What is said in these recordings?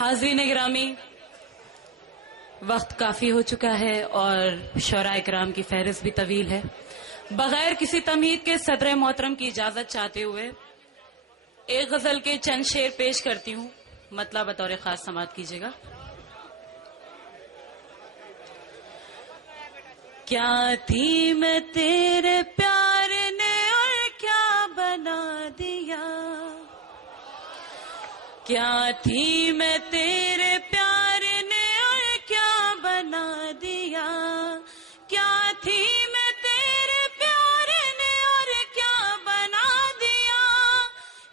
حاضرین گرامی، وقت کافی ہو چکا ہے اور شعراء کرام کی فہرست بھی طویل ہے. بغیر کسی تمہید کے صدر محترم کی اجازت چاہتے ہوئے ایک غزل کے چند شعر پیش کرتی ہوں، مطلب بطور خاص سماعت کیجیے گا. کیا تھی میں تیرے پیار نے اور کیا بنا دیا، کیا تھی میں تیرے پیار نے اور کیا بنا دیا، کیا تھی میں تیرے پیار نے اور کیا بنا دیا،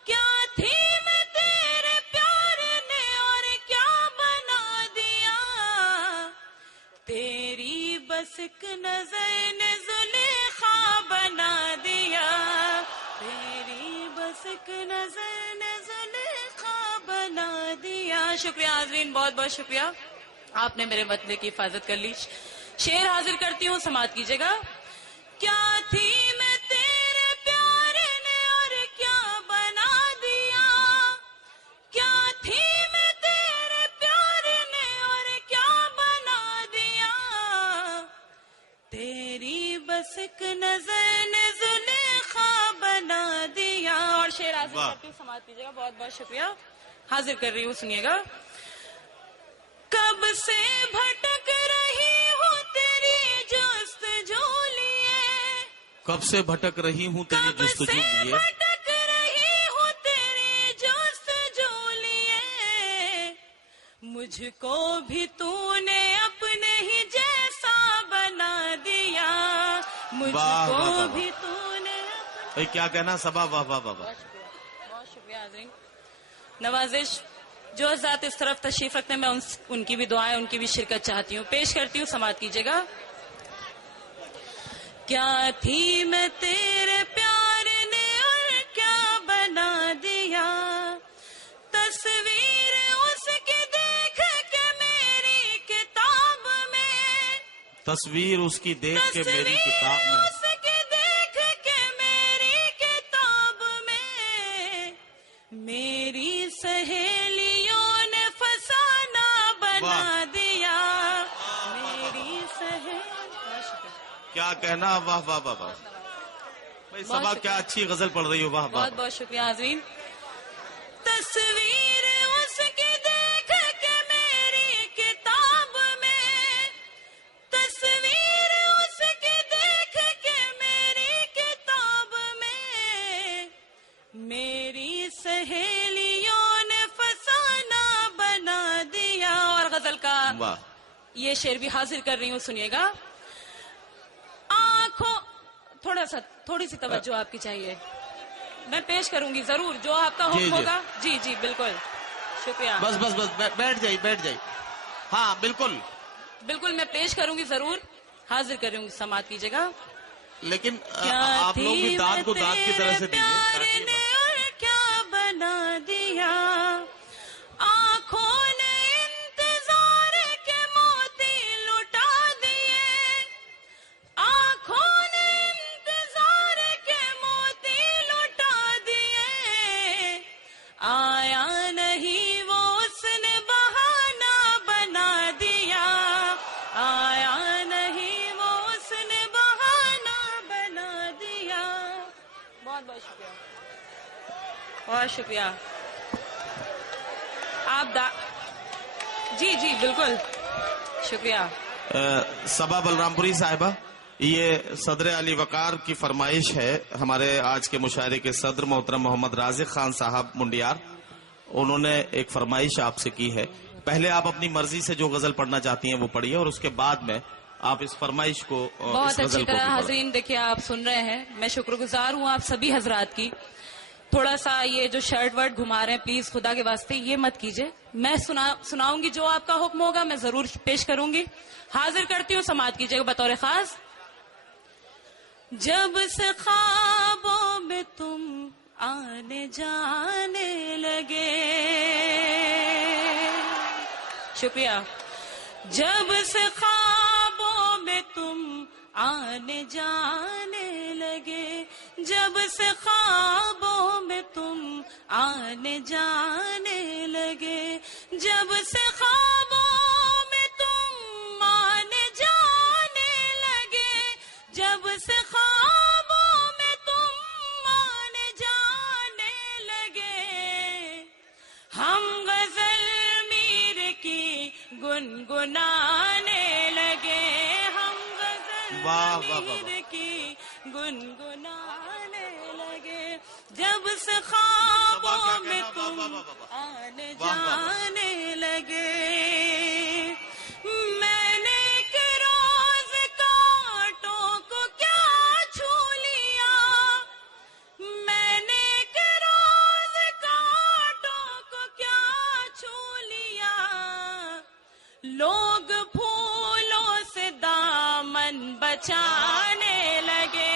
کیا تھی میں تیرے پیار نے اور کیا بنا دیا، تیری بس ایک نظر نے زلیخا بنا دیا، تیری بس ایک نظر نے زلیخا بنا دیا. شکریہ حاضرین، بہت بہت شکریہ، آپ نے میرے مطلب کی حفاظت کر لی. شعر حاضر کرتی ہوں، سماعت کیجیے گا. کیا تھی میں تیرے پیار نے اور کیا بنا دیا، کیا تھی میں تیرے پیار نے اور کیا بنا دیا، تیری بس ایک نظر نے زلیخا بنا دیا. اور شعر حاضر کرتی ہوں، سماعت کیجیے گا. بہت بہت شکریہ، حاضر کر رہی ہوں، سنیے گا. کب سے بھٹک رہی ہوں تیری جستجو لیے، کب سے بھٹک رہی ہوں تیری جستجو لیے، بھٹک رہی ہوں تیری جستجو لیے، مجھ کو بھی تو نے اپنے ہی جیسا بنا دیا، مجھ واہ، کو واہ، واہ، بھی تو نے بھائی کیا کہنا صبا، واہ واہ واہ واہ. بہت شکریہ، بہت شکریہ حاضرین. نوازش جو حضرات اس طرف تشریف رکھتے ہیں، میں ان کی بھی دعائیں، ان کی بھی شرکت چاہتی ہوں. پیش کرتی ہوں، سماعت کیجیے گا. کیا تھی میں تیرے پیار نے اور کیا بنا دیا، تصویر اس کی دیکھ کے میری کتاب میں، تصویر اس کی دیکھ کے میری کتاب میں، اس کی دیکھ کے میری کتاب میں، میری سہیلیوں نے فسانہ بنا دیا، میری سہیلیوں. کیا کہنا، واہ واہ واہ واہ. بھائی صبا کیا اچھی غزل پڑھ رہی ہو، واہ واہ. بہت بہت شکریہ حاضرین. تصویر اس کی دیکھ کے میری کتاب میں، تصویر اس کی دیکھ کے میری کتاب میں، میری سہیلیوں نے فسانہ بنا دیا. اور غزل کا واہ. یہ شعر بھی حاضر کر رہی ہوں، سنیے گا. تھوڑی سی توجہ آپ کی چاہیے، میں پیش کروں گی ضرور جو آپ کا حکم ہوگا. جی جی بالکل، شکریہ. بس بس بس بیٹھ جائی بیٹھ جائی. ہاں بالکل بالکل، میں پیش کروں گی ضرور، حاضر کروں گی، سماعت کیجیے گا. لیکن آپ لوگ بھی دانت کو دانت کی طرح سے دیجیے. اور کیا بنا دیا، آنکھوں نے انتظار کے موتی لٹا دیے، آنکھوں نے انتظار کے موتی لٹا دیے، آیا نہیں وہ اس نے بہانہ بنا دیا، آیا نہیں وہ اس نے بہانہ بنا دیا. بہت بہت شکریہ، بہت شکریہ. آپ جی جی بالکل، شکریہ. صبا بلرام پوری صاحبہ، یہ صدر علی وقار کی فرمائش ہے. ہمارے آج کے مشاعرے کے صدر محترم محمد رازق خان صاحب منڈیار، انہوں نے ایک فرمائش آپ سے کی ہے. پہلے آپ اپنی مرضی سے جو غزل پڑھنا چاہتی ہیں وہ پڑھیے، اور اس کے بعد میں آپ اس فرمائش کو، بہت اچھی طرح حاضرین دیکھیے آپ سن رہے ہیں. میں شکر گزار ہوں آپ سبھی حضرات کی. تھوڑا سا یہ جو شرٹ ورٹ گھما رہے ہیں، پلیز خدا کے واسطے یہ مت کیجیے. میں سناؤں گی، جو آپ کا حکم ہوگا میں ضرور پیش کروں گی. حاضر کرتی ہوں، سماعت کیجیے گا بطور خاص. جب سے خوابوں میں تم آنے جانے لگے، شکریہ. جب سے خوابوں میں تم آنے جانے لگے، جب سے خوابوں میں تم آنے جانے لگے، جب سے خوابوں میں تم آنے جانے لگے، جب سے خوابوں میں تم آنے جانے لگے، ہم غزل میر کی گنگنانے لگے، ہم غزل میر کی گنگنانے لگے، جب سے خوابوں میں تم آنے جانے لگے۔ میں نے ایک روز کانٹوں کو کیا چھو لیا، میں نے ایک روز کانٹوں کو کیا چھو لیا، لوگ پھولوں سے دامن بچانے لگے،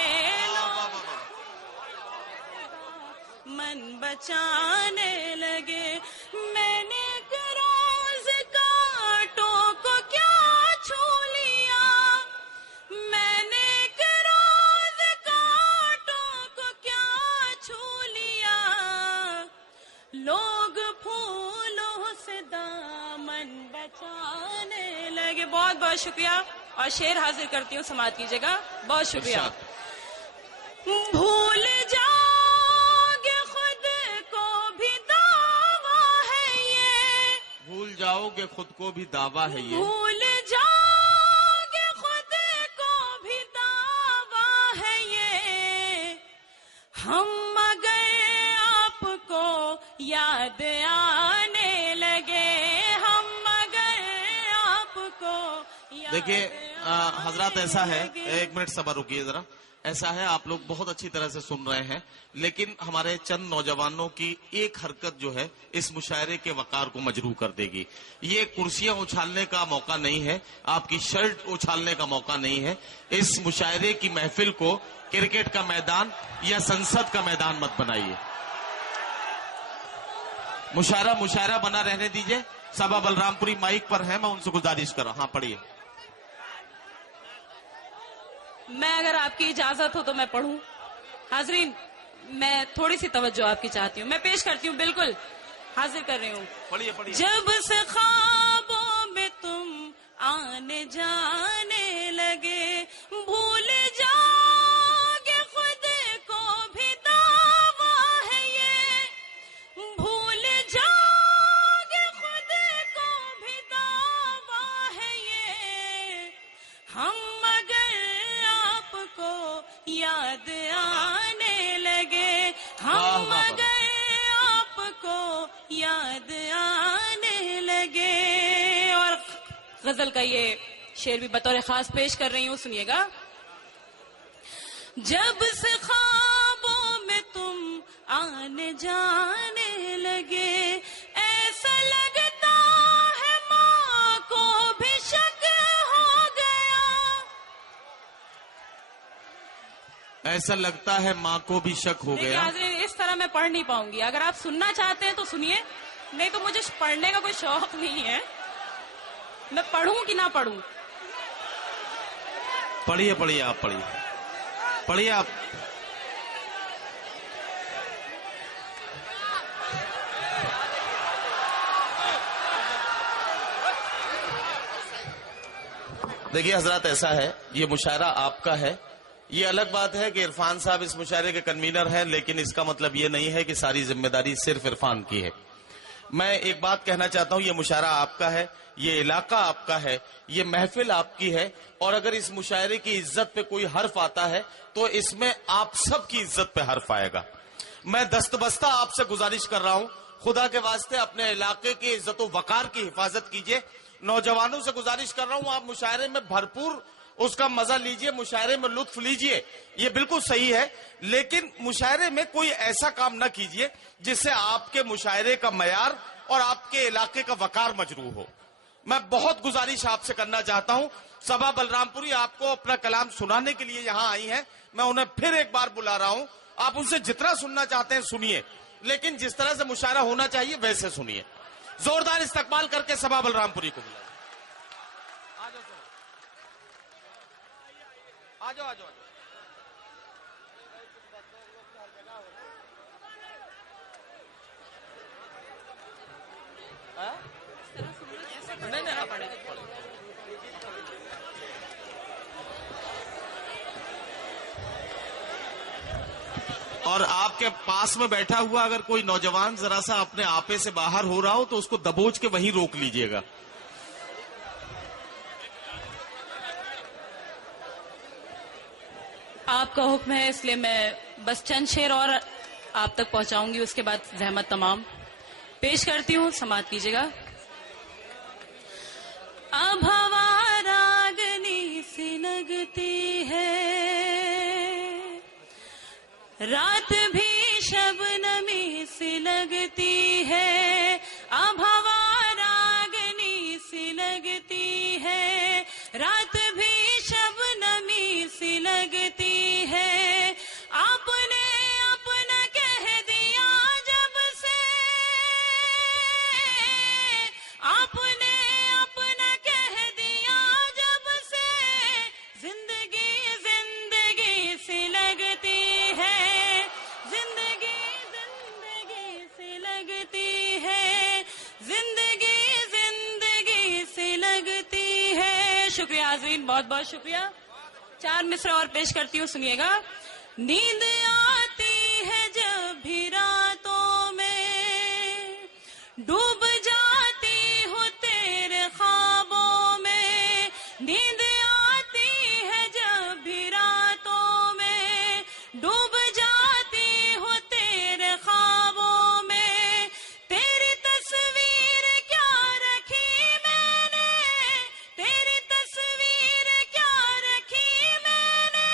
من بچانے لگے، میں نے ایک روز کانٹوں کو کیا چھو لیا، میں نے ایک روز کانٹوں کو کیا چھو لیا، لوگ پھولوں سے دامن بچانے لگے۔ بہت بہت شکریہ، اور شعر حاضر کرتی ہوں، سماعت کیجیے گا۔ بہت شکریہ۔ بھول جاؤ گے خود کو بھی دعویٰ ہے یہ، بھول جاؤ گے خود کو بھی دعویٰ ہے یہ، بھول جاؤ گے خود کو بھی دعویٰ ہے یہ، ہم اگر آپ کو یاد آنے لگے، ہم اگر آپ کو یاد دیکھیے حضرات ایسا ہے، ایک منٹ صبر رکیے ذرا، ایسا ہے آپ لوگ بہت اچھی طرح سے سن رہے ہیں، لیکن ہمارے چند نوجوانوں کی ایک حرکت جو ہے اس مشاعرے کے وقار کو مجروح کر دے گی۔ یہ کرسیاں اچھالنے کا موقع نہیں ہے، آپ کی شرٹ اچھالنے کا موقع نہیں ہے، اس مشاعرے کی محفل کو کرکٹ کا میدان یا سنسد کا میدان مت بنائیے۔ مشاعرہ بنا رہنے دیجئے۔ صبا بلرام پوری مائک پر ہیں، میں ان سے گزارش کر رہا ہوں، ہاں پڑھیے۔ میں اگر آپ کی اجازت ہو تو میں پڑھوں۔ حاضرین، میں تھوڑی سی توجہ آپ کی چاہتی ہوں، میں پیش کرتی ہوں، بالکل حاضر کر رہی ہوں۔ پڑھیے پڑھیے۔ جب سے خوابوں میں تم آنے جانے لگے، بھول جاؤ گے خود کو بھی دعویٰ ہے یہ، بھول جاؤ گے خود کو بھی دعویٰ ہے یہ، ہم اگر آپ کو یاد آنے لگے، ہم اگر آپ کو یاد آنے لگے۔ اور غزل کا یہ شعر بھی بطور خاص پیش کر رہی ہوں، سنیے گا۔ جب سے خوابوں میں تم آنے جانے لگے، ایسا لگتا ہے ماں کو بھی شک ہو گیا، ایسا لگتا ہے ماں کو بھی شک ہو دیکھیے گیا۔ حاضرین، اس طرح میں پڑھ نہیں پاؤں گی، اگر آپ سننا چاہتے ہیں تو سنیے، نہیں تو مجھے پڑھنے کا کوئی شوق نہیں ہے، میں پڑھوں کہ نہ پڑھوں۔ پڑھیے پڑھیے، آپ پڑھیے، پڑھیے آپ۔ دیکھیے حضرات ایسا ہے، یہ مشاعرہ آپ کا ہے، یہ الگ بات ہے کہ عرفان صاحب اس مشاعرے کے کنوینر ہیں، لیکن اس کا مطلب یہ نہیں ہے کہ ساری ذمہ داری صرف عرفان کی ہے۔ میں ایک بات کہنا چاہتا ہوں، یہ مشاعرہ آپ کا ہے، یہ علاقہ آپ کا ہے، یہ محفل آپ کی ہے، اور اگر اس مشاعرے کی عزت پہ کوئی حرف آتا ہے تو اس میں آپ سب کی عزت پہ حرف آئے گا۔ میں دست بستہ آپ سے گزارش کر رہا ہوں، خدا کے واسطے اپنے علاقے کی عزت و وقار کی حفاظت کیجئے۔ نوجوانوں سے گزارش کر رہا ہوں، آپ مشاعرے میں بھرپور اس کا مزہ لیجئے، مشاعرے میں لطف لیجئے، یہ بالکل صحیح ہے، لیکن مشاعرے میں کوئی ایسا کام نہ کیجئے جس سے آپ کے مشاعرے کا معیار اور آپ کے علاقے کا وقار مجروح ہو۔ میں بہت گزارش آپ سے کرنا چاہتا ہوں، صبا بلرام پوری آپ کو اپنا کلام سنانے کے لیے یہاں آئی ہیں، میں انہیں پھر ایک بار بلا رہا ہوں، آپ ان سے جتنا سننا چاہتے ہیں سنیے، لیکن جس طرح سے مشاعرہ ہونا چاہیے ویسے سنیے۔ زوردار استقبال کر کے صبا بلرام پوری کو بلائیں۔ آ جاؤ آ جاؤ۔ اور آپ کے پاس میں بیٹھا ہوا اگر کوئی نوجوان ذرا سا اپنے آپے سے باہر ہو رہا ہو تو اس کو دبوچ کے وہیں روک لیجئے گا. آپ کا حکم ہے اس لیے میں بس چند شعر اور آپ تک پہنچاؤں گی، اس کے بعد زحمت تمام پیش کرتی ہوں، سماعت کیجیے گا. اب ہوا راگنی سی لگتی ہے، رات بھی شبنمی سی لگتی ہے. اب ہوا راگنی سی لگتی ہے، رات بھی شبنمی سی لگتی ہے. آپ نے اپنا کہہ دیا جب سے، آپ نے اپنا کہہ دیا جب سے، زندگی زندگی سی لگتی ہے، زندگی زندگی سی لگتی ہے، زندگی زندگی سی لگتی ہے. شکریہ حاضرین، بہت بہت شکریہ. 4 مصرع اور پیش کرتی ہوں، سنیے گا. نیند آتی ہے جب بھی راتوں میں، ڈوب جاتی ہوں تیرے خوابوں میں. نیند آتی ہے جب بھی راتوں میں، ڈوب جاتی ہوں تیرے خوابوں میں. تیری تصویر کیا رکھی میں نے، تیری تصویر کیا رکھی میں نے،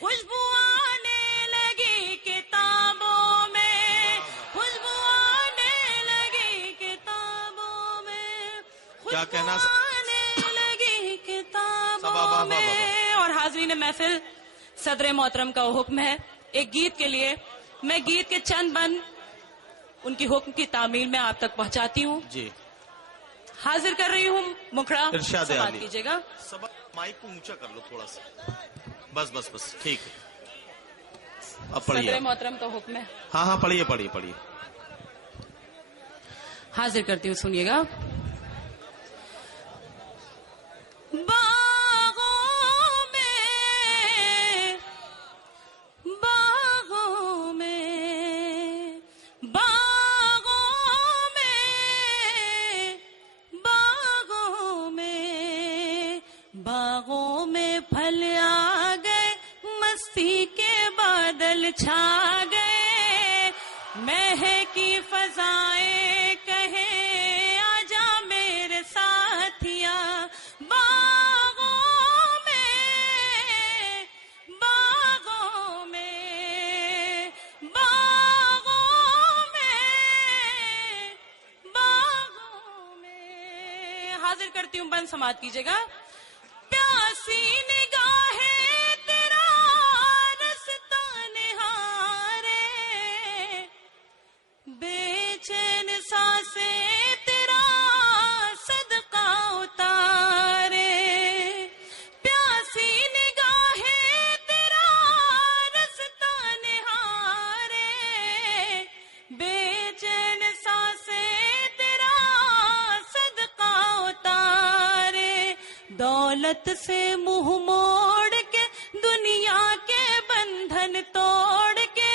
خوشبو آنے لگی کتابوں میں، خوشبو آنے لگی کتابوں میں، کیا کہنا خوشبو آنے لگی کتابوں میں. اور حاضرین محفل، صدر محترم کا حکم ہے ایک گیت کے لیے. میں گیت کے چند بند ان کی حکم کی تعمیل میں آپ تک پہنچاتی ہوں. جی حاضر کر رہی ہوں مکھڑا، ارشاد سماعت عالی. کیجیے گا. سب مائک کو اونچا کر لو تھوڑا سا، بس بس بس ٹھیک ہے. اب پڑھیے. صدر محترم کا حکم ہے، ہاں ہاں پڑھیے پڑھیے پڑھیے. حاضر کرتی ہوں، سنیے گا. باغوں میں، باغوں میں، باغوں میں، باغوں میں، باغوں میں پھل آ گئے، مستی کے بادل چھا گئے. مہکی فضائیں کہیں آجا میرے ساتھیا. باغوں میں، باغوں میں، باغوں میں، باغوں میں. حاضر کرتی ہوں، بند سماعت کیجیے گا. پیاسی نگاہیں تیرا رستا نہارے، بے چین سانسیں تیرا صدقہ اتارے. پیاسی نگاہیں تیرا رستا نہارے، بے چین سانسیں تیرا صدقہ اتارے. دولت سے منہ موڑ کے، دنیا کے بندھن توڑ کے،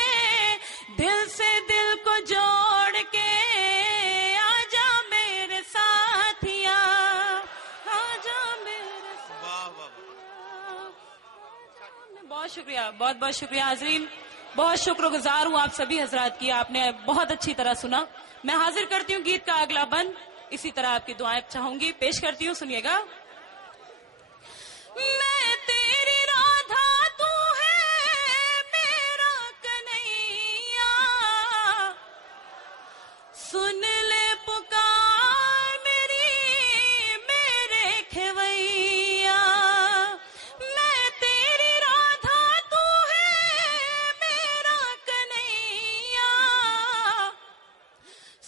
دل سے دل کو جوڑ کے، آجا میرے ساتھیا، آجا میرے ساتھیا. بہت شکریہ، بہت بہت شکریہ حاضرین. بہت شکر گزار ہوں آپ سبھی حضرات کی، آپ نے بہت اچھی طرح سنا. میں حاضر کرتی ہوں گیت کا اگلا بند. اسی طرح آپ کی دعائیں چاہوں گی، پیش کرتی ہوں، سنیے گا. میں تیری رادھا، تو ہے میرا کنہیا، سن لے پکار میری میرے کھویا. میں تیری رادھا، تو ہے میرا کنہیا،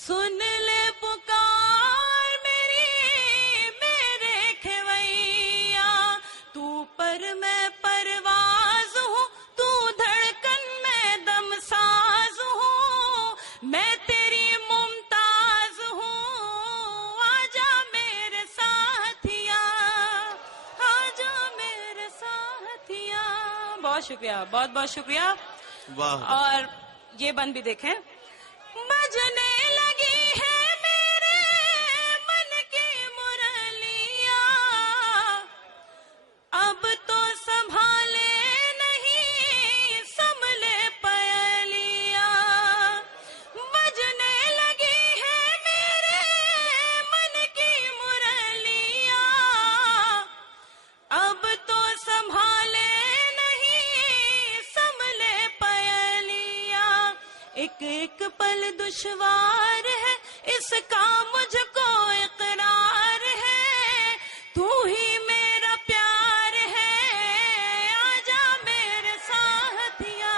سن لے پکار میری میرے کھویا. تو پر میں پرواز ہوں، تو دھڑکن میں دم ساز ہوں، میں تیری ممتاز ہوں، آجا میرے شکریہ، بہت بہت شکریہ. واہ. اور یہ بند بھی دیکھیں. بجنے لگی ہے میرے من کی مرلیاں، اب تو سنبھالے نہیں سنبھلے پلیاں. بجنے لگی ہے میرے من کی مرلیاں، اب تو سنبھالے نہیں سنبھلے پلیاں. ایک ایک پل دشوار ہے اس کا مجھ کو اقرار ہے، تو ہی میرا پیار ہے آجا میرے ساتھیا.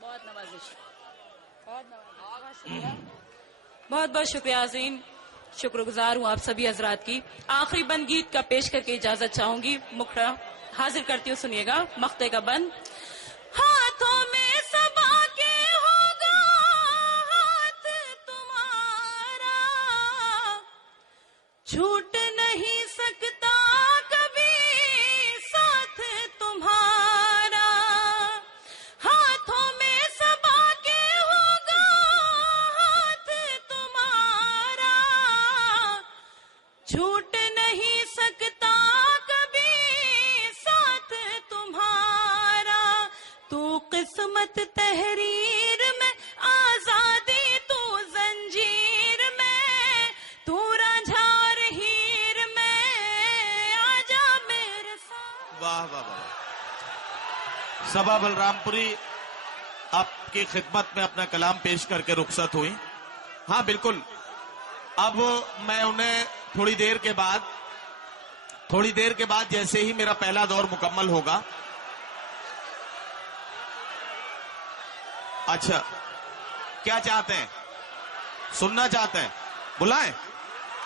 بہت نوازش، بہت بہت شکریہ عظیم. شکر گزار ہوں آپ سبھی حضرات کی. آخری بند گیت کا پیش کر کے اجازت چاہوں گی. مکھڑا حاضر کرتی ہوں، سنیے گا. مقطع کا بند. ہاتھوں میں صبا کے ہوگا ہاتھ تمہارا، چھوٹ نہیں سکتا کبھی ساتھ تمہارا. ہاتھوں میں صبا کے ہوگا ہاتھ تمہارا، چھوٹ نہیں سکتا کبھی ساتھ تمہارا. تو قسمت تحریر میں آزادی، تو زنجیر میں، تو رانجھا اور ہیر میں آجا میرے ساتھ. واہ واہ واہ. صبا بلرام پوری آپ کی خدمت میں اپنا کلام پیش کر کے رخصت ہوئی. ہاں بالکل. اب میں انہیں تھوڑی دیر کے بعد جیسے ہی میرا پہلا دور مکمل ہوگا. اچھا کیا چاہتے ہیں؟ سننا چاہتے ہیں؟ بلائیں.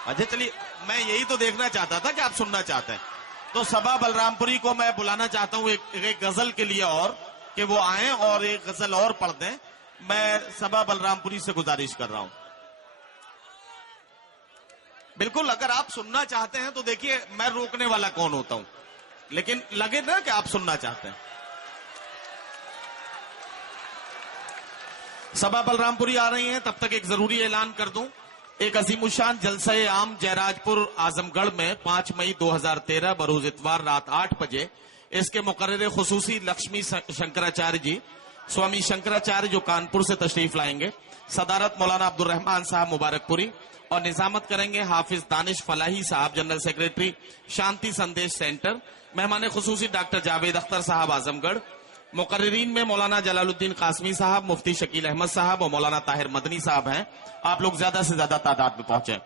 اچھا چلیے، میں یہی تو دیکھنا چاہتا تھا کہ آپ سننا چاہتے ہیں. تو صبا بلرام پوری کو میں بلانا چاہتا ہوں ایک غزل کے لیے، اور کہ وہ آئیں اور ایک غزل اور پڑھ دیں. میں صبا بلرام پوری سے گزارش کر رہا ہوں. بالکل، اگر آپ سننا چاہتے ہیں تو دیکھیے میں روکنے والا کون ہوتا ہوں، لیکن لگے نا کہ آپ سننا چاہتے ہیں. صبا بلرام پوری آ رہی ہیں. تب تک ایک ضروری اعلان کر دوں. ایک عظیم الشان جلسہ عام جیراج پور اعظم گڑھ میں 5 مئی 2013 بروز اتوار رات 8 بجے اس کے مقرر خصوصی لکشمی شنکراچاریہ جی سوامی شنکراچاریہ جو کانپور سے تشریف لائیں گے. صدارت مولانا عبد الرحمان صاحب مبارک پوری، اور نظامت کریں گے حافظ دانش فلاحی صاحب جنرل سیکریٹری شانتی سندیش سینٹر. مہمان خصوصی ڈاکٹر جاوید اختر صاحب اعظم گڑھ. مقررین میں مولانا جلال الدین قاسمی صاحب، مفتی شکیل احمد صاحب اور مولانا طاہر مدنی صاحب ہیں. آپ لوگ زیادہ سے زیادہ تعداد میں پہنچیں.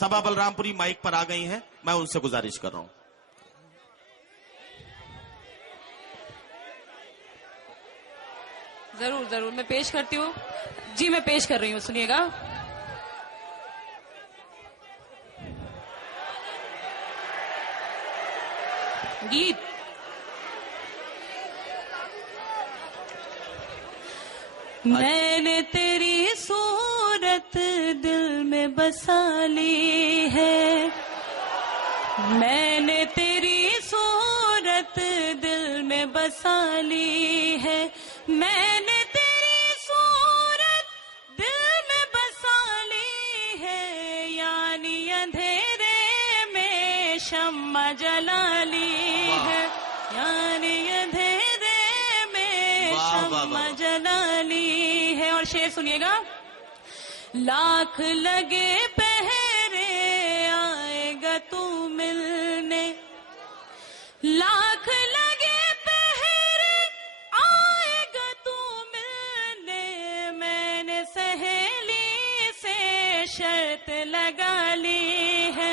صبا بلرام پوری مائک پر آ گئی ہیں، میں ان سے گزارش کر رہا ہوں. ضرور ضرور میں پیش کرتی ہوں جی. میں پیش کر رہی ہوں، سنیے گا. گیت میں نے تیری صورت دل میں بسا لی ہے، میں نے تیری صورت دل میں بسا لی ہے، میں نے تیری صورت دل میں بسا لی ہے، یعنی اندھیرے میں شمع جلا لی ہے، یعنی اندھیرے میں شمع جلا لی ہے. اور شعر سنیے گا. لاکھ لگے پہرے آئے گا تو ملنے، لاکھ لگے پہرے آئے گا تو ملنے، میں نے سہیلی سے شرط لگا لی ہے،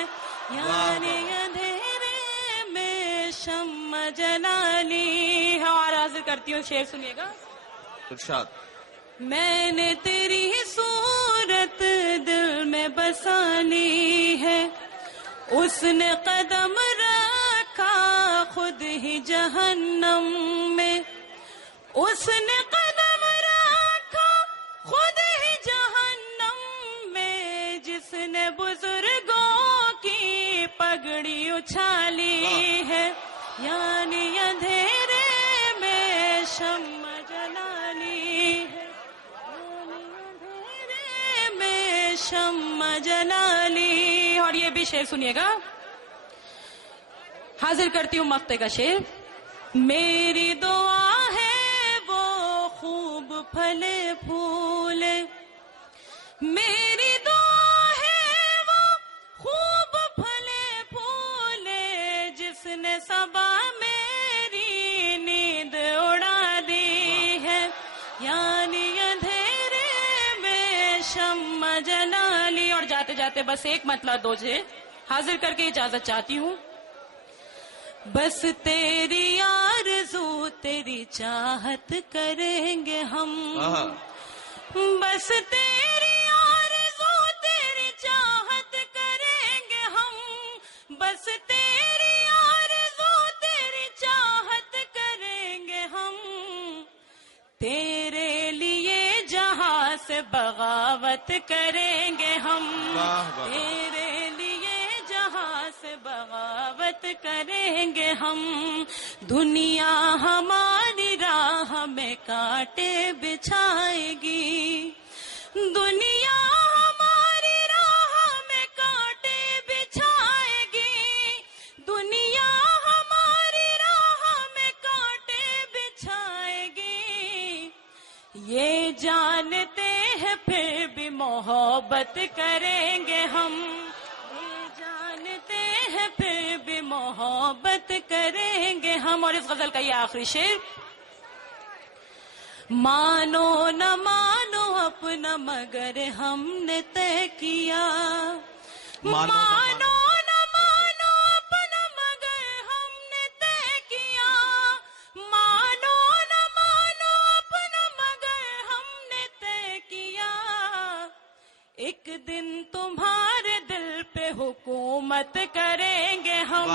یعنی اندھیرے میں شمع جلا لی ہے. اور حاضر کرتی ہوں، شعر سنیے گا. ارشاد. میں نے تیری صورت دل میں بسا لی ہے، اس نے قدم رکھا خود ہی جہنم میں، اس نے قدم رکھا خود ہی جہنم میں، جس نے بزرگوں کی پگڑی اچھالی ہے، یعنی اندھیرے میں شمع جلالی ہے، اندھیرے میں شمع جلالی. اور یہ بھی شعر سنیے گا. حاضر کرتی ہوں مقطع کا شعر. میری دعا ہے وہ خوب پھلے پھولے، میری دعا ہے وہ خوب پھلے پھولے، جس نے صبا میری نیند اڑا دی ہے. یعنی اندھیرے میں شمع جلالی. اور جاتے جاتے بس ایک مطلع دو جے حاضر کر کے اجازت چاہتی ہوں. بس تیری آرزو تیری چاہت کریں گے ہم، بس تیری آرزو تیری چاہت کریں گے ہم، بس تیری آرزو تیری چاہت کریں گے ہم. تیرے لیے جہاں سے بغاوت کریں گے ہم، تیرے لیے جہاں سے بغاوت کریں گے ہم. دنیا ہماری راہ میں کانٹے بچھائے گی، دنیا ہماری راہ میں کانٹے بچھائے گی، دنیا ہماری راہ میں کانٹے بچھائے گی. یہ جانتے ہیں پھر بھی محبت کریں گے ہم، پھر بھی محبت کریں گے ہم. اور اس غزل کا یہ آخری شعر. مانو نہ مانو اپنا مگر ہم نے طے کیا، مانو نہ مانو اپنا مگر ہم نے طے کیا، مانو نہ مانو اپنا مگر ہم نے طے کیا. ایک دن تمہارے دل پہ حکومت کریں گے ہم.